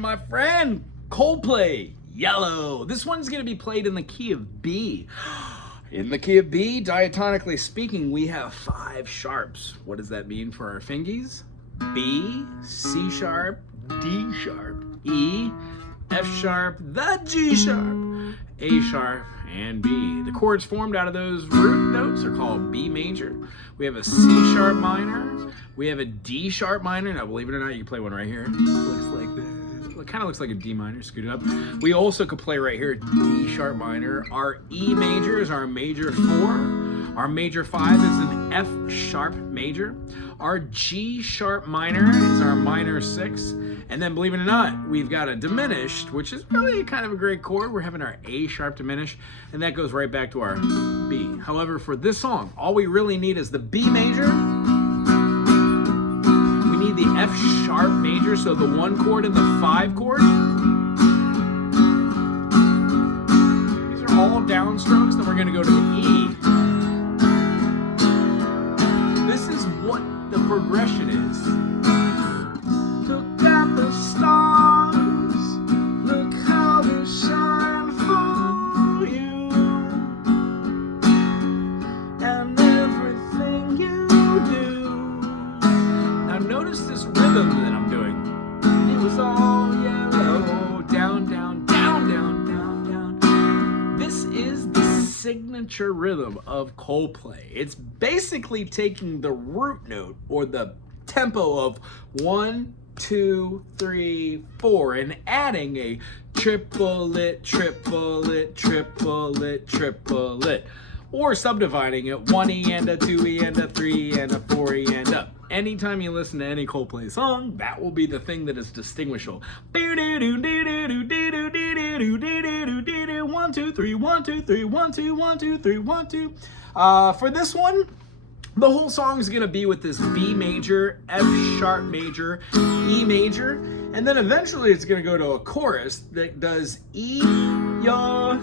My friend, Coldplay, Yellow. This one's going to be played in the key of B. In the key of B, diatonically speaking, we have 5 sharps. What does that mean for our fingies? B, C sharp, D sharp, E, F sharp, the G sharp, A sharp, and B. The chords formed out of those root notes are called B major. We have a C sharp minor. We have a D sharp minor. Now, believe it or not, you can play one right here. Looks like this. It kind of looks like a D minor, scoot it up. We also could play right here, D sharp minor. Our E major is our major 4. Our major 5 is an F sharp major. Our G sharp minor is our minor 6. And then, believe it or not, we've got a diminished, which is really kind of a great chord. We're having our A sharp diminished, and that goes right back to our B. However, for this song, all we really need is the B major. The F sharp major, so the 1 chord and the 5 chord. These are all downstrokes. Then we're going to go to the E. This is what the progression is. Look at the stars, look how they shine for you, and everything you do. Now notice this rhythm that I'm doing. It was all yellow, down, down, down, down, down, down. This is the signature rhythm of Coldplay. It's basically taking the root note or the tempo of 1, 2, 3, 4 and adding a triplet, triplet, triplet, triplet. Or subdividing it 1E and a 2E and a 3 and a 4E and up. Anytime you listen to any Coldplay song, that will be the thing that is distinguishable. 1, 2, 3, 1, 2, 3, 1, 2, 1, 2, 3, 1, 2. For this one, the whole song is going to be with this B major, F sharp major, E major, and then eventually it's going to go to a chorus that does E, ya,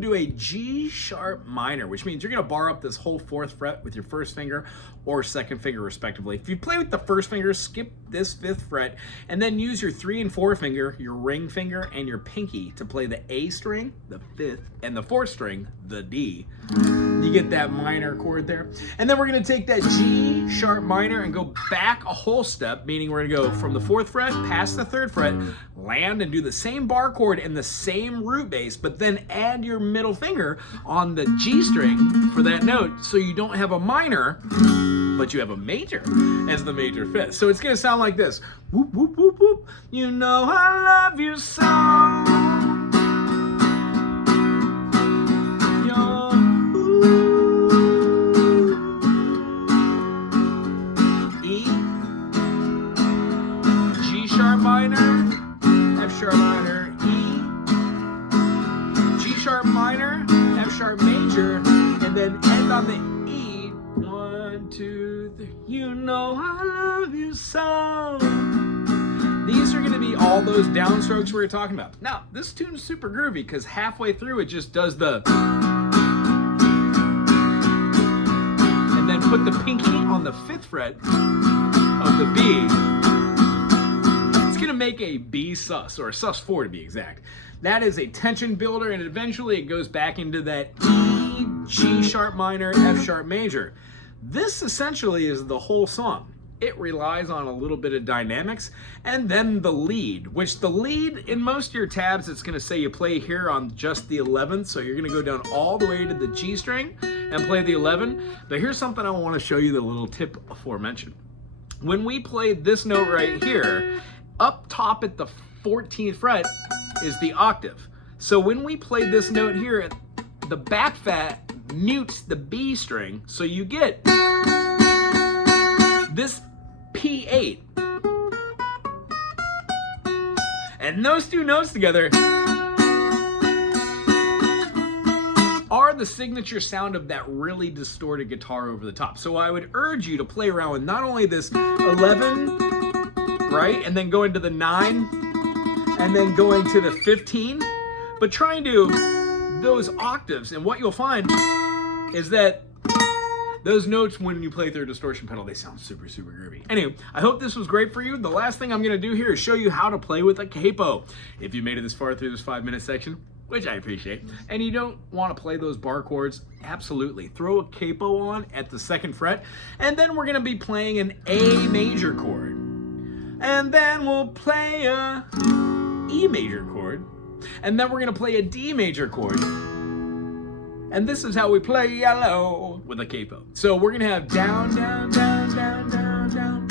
do a G sharp minor, which means you're going to bar up this whole 4th fret with your 1st finger or 2nd finger respectively. If you play with the 1st finger, skip this 5th fret and then use your 3 and 4 finger, your ring finger, and your pinky to play the A string, the 5th, and the 4th string, the D. You get that minor chord there. And then we're going to take that G sharp minor and go back a whole step, meaning we're going to go from the 4th fret past the 3rd fret, land and do the same bar chord and the same root bass, but then add your middle finger on the G string for that note so you don't have a minor, but you have a major as the major 5th. So it's going to sound like this. Whoop, whoop, whoop, whoop. You know I love you so. Minor, F sharp major, and then end on the E. 1, 2, 3. You know I love you so. These are going to be all those downstrokes we were talking about. Now, this tune is super groovy because halfway through it just does the, and then put the pinky on the 5th fret of the B. It's going to make a B sus, or a sus 4 to be exact. That is a tension builder, and eventually it goes back into that E, G sharp minor, F sharp major. This essentially is the whole song. It relies on a little bit of dynamics, and then the lead, which the lead in most of your tabs, it's going to say you play here on just the 11th, so you're going to go down all the way to the G string and play the 11. But here's something I want to show you, the little tip aforementioned. When we played this note right here, up top at the 14th fret is the octave. So when we play this note here, the back fret mutes the B string, so you get this P8. And those two notes together are the signature sound of that really distorted guitar over the top. So I would urge you to play around with not only this 11, right, and then go into the 9, and then going to the 15, but try and do those octaves. And what you'll find is that Those notes, when you play through a distortion pedal, they sound super, super groovy. Anyway, I hope this was great for you. The last thing I'm gonna do here is show you how to play with a capo. If you made it this far through this 5-minute section, which I appreciate, and you don't want to play those bar chords, absolutely. Throw a capo on at the 2nd fret, and then we're gonna be playing an A major chord. And then we'll play a E major chord, and then we're gonna play a D major chord. And this is how we play Yellow with a capo. So we're gonna have down, down, down, down, down, down.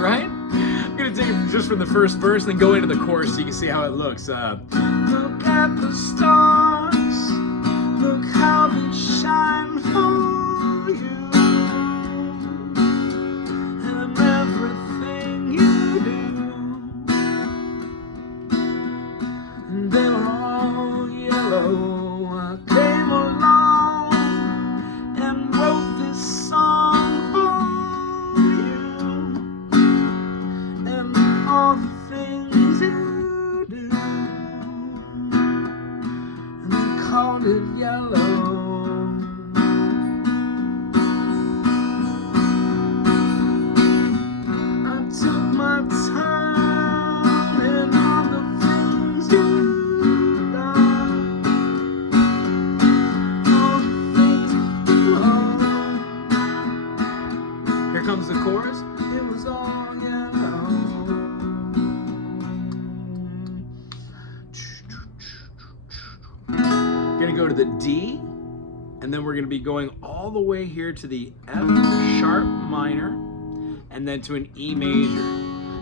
Right? I'm gonna take it just from the first verse, then go into the chorus so you can see how it looks. Look at the stars, look how they shine for you, and everything you do, and they were all yellow. I came along and wrote this song for you, and all the things you do, called it Yellow. I took my time in all the things you done, all the things you are. Here comes the chorus. It was all yellow. Gonna go to the D, and then we're gonna be going all the way here to the F sharp minor, and then to an E major.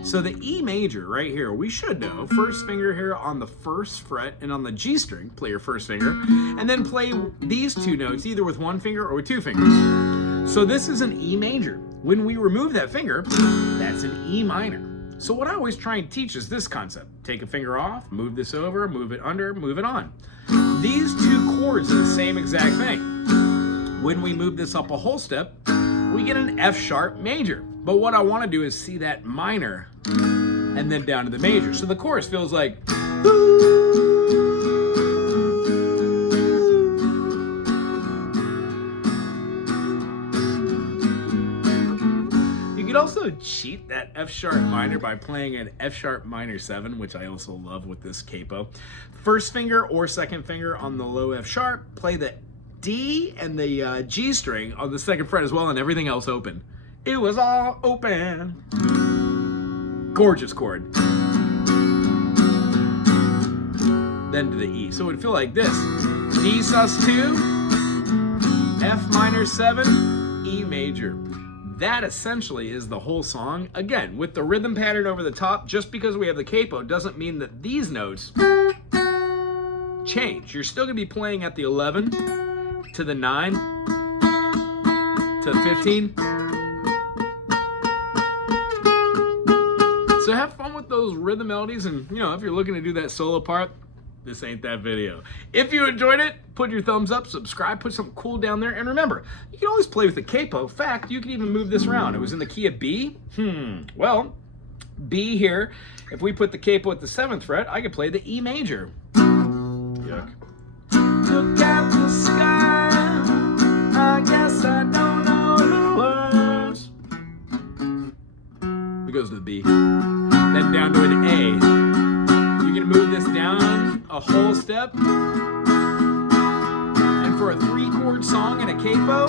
So the E major right here, we should know, first finger here on the 1st fret, and on the G string, play your 1st finger, and then play these 2 notes either with 1 finger or with 2 fingers. So this is an E major. When we remove that finger, that's an E minor. So what I always try and teach is this concept. Take a finger off, move this over, move it under, move it on. These 2 chords are the same exact thing. When we move this up a whole step, we get an F sharp major. But what I want to do is see that minor and then down to the major. So the chorus feels like, you could also cheat that F sharp minor by playing an F sharp minor 7, which I also love with this capo. 1st finger or 2nd finger on the low F sharp, play the D and the G string on the 2nd fret as well, and everything else open. It was all open. Gorgeous chord. Then to the E. So it would feel like this. D sus2, F minor 7, E major. That essentially is the whole song. Again, with the rhythm pattern over the top, just because we have the capo doesn't mean that these notes change. You're still gonna be playing at the 11 to the 9 to the 15. So have fun with those rhythm melodies, and if you're looking to do that solo part, this ain't that video. If you enjoyed it, put your thumbs up, subscribe, put something cool down there, and remember, you can always play with the capo. In fact, you can even move this around. It was in the key of B. Well, B here, if we put the capo at the 7th fret, I could play the E major. Yuck. Look at the sky, I guess I don't know the words. It goes to the B. Then down to an A. You can move this down a whole step. And for a 3-chord song and a capo,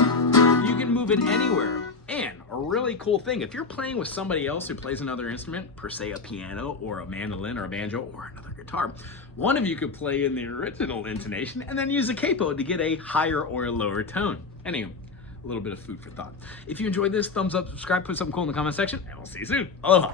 you can move it anywhere. And a really cool thing, if you're playing with somebody else who plays another instrument, per se a piano or a mandolin or a banjo or another guitar, one of you could play in the original intonation and then use a capo to get a higher or a lower tone. Anyway, a little bit of food for thought. If you enjoyed this, thumbs up, subscribe, put something cool in the comment section, and we'll see you soon. Aloha.